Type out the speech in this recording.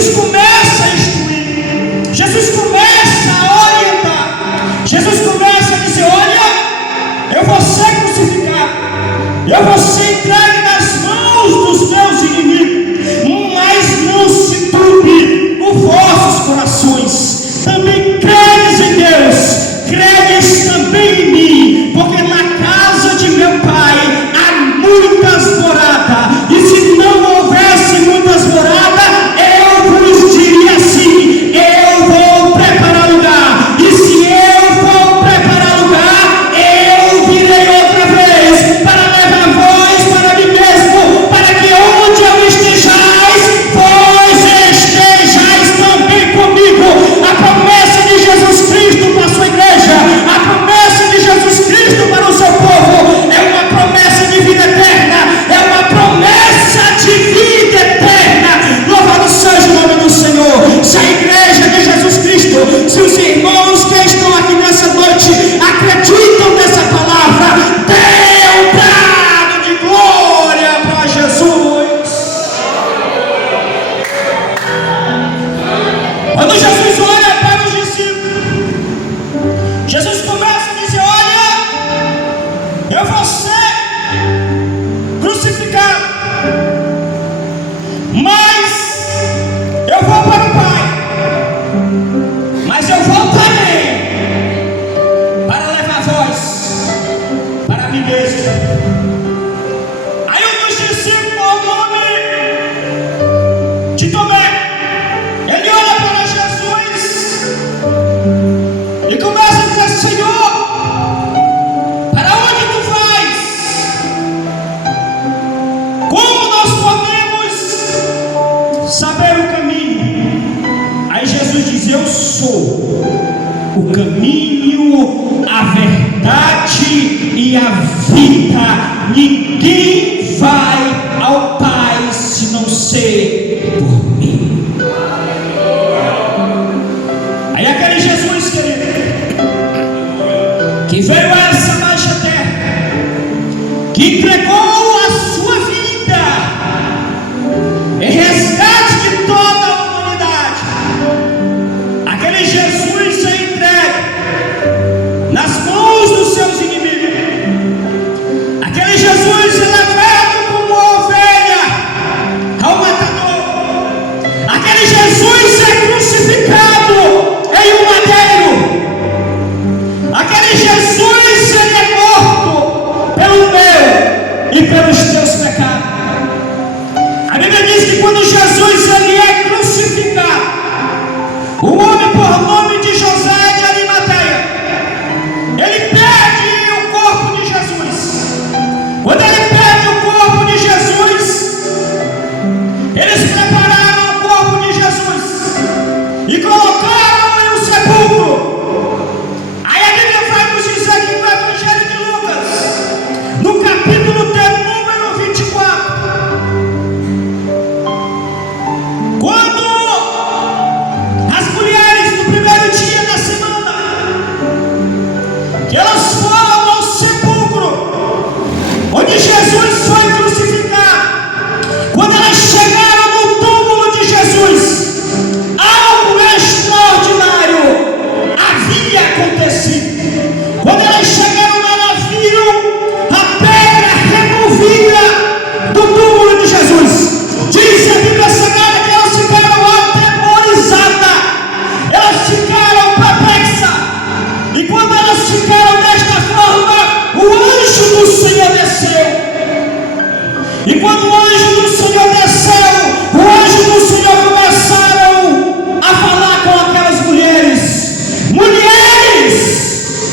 Jesus começa a instruir, Jesus começa a orientar, Jesus começa a dizer: olha, eu vou ser crucificado, eu vou ser entregue nas mãos dos meus inimigos, mas não se turbe os vossos corações, também credes em Deus, credes também em mim, porque na casa de meu Pai há muitas moradas, e se não houvesse muitas moradas, eu vos diria assim: eu vou preparar lugar, e se eu vou preparar lugar, eu virei outra vez para levar vós para mim mesmo, para que onde eu estejais, vós estejais também comigo. A promessa de Jesus Cristo para a sua igreja, a promessa de Jesus Cristo para o seu povo, é uma promessa de vida eterna, é uma promessa de vida eterna. Louvado seja o nome do Senhor. Se a igreja de Jesus Cristo, se os irmãos que estão aqui nessa noite acreditam nessa palavra, dê um brado de glória para Jesus. Quando Jesus olha para os discípulos, Jesus começa a dizer: olha, eu vou ser crucificado, mas eu vou para o Pai, mas eu voltarei para levar vós para mim mesmo. Aí um dos discípulos, o nome de Tomé, ele olha para Jesus e começa a dizer: Senhor, para onde tu vais? Como nós podemos saber o caminho? Aí Jesus diz: eu sou o caminho, a verdade e a vida. Ninguém vai ao Pai se não ser por mim. Aí aquele Jesus, querido, que veio a essa baixa terra, que entregou a sua vida em resgate de toda a humanidade, aquele Jesus é entregue nas mãos dos seus inimigos, aquele Jesus é levado como ovelha ao matador, aquele Jesus é crucificado em um madeiro, aquele Jesus ele é morto pelo meu e pelos teus pecados. A Bíblia diz que quando Jesus ele é crucificado, o homem por nome de José de Arimateia, ele perde o corpo de Jesus. Quando ele perde o corpo de Jesus, eles prepararam o corpo de Jesus e colocaram em um sepulcro. Aí a Bíblia vai nos dizer aqui no Evangelho de Lucas, no capítulo de número 24, quando as mulheres no primeiro dia da semana, que elas foram ao sepulcro onde Jesus foi crucificado, quando elas chegaram no túmulo de Jesus, algo extraordinário havia acontecido. Quando elas chegaram lá, elas viram a pedra removida do túmulo de Jesus. Diz a Bíblia Sagrada que elas ficaram atemorizadas, elas ficaram perplexas, e quando elas ficaram desta forma, o anjo do Senhor desceu, e quando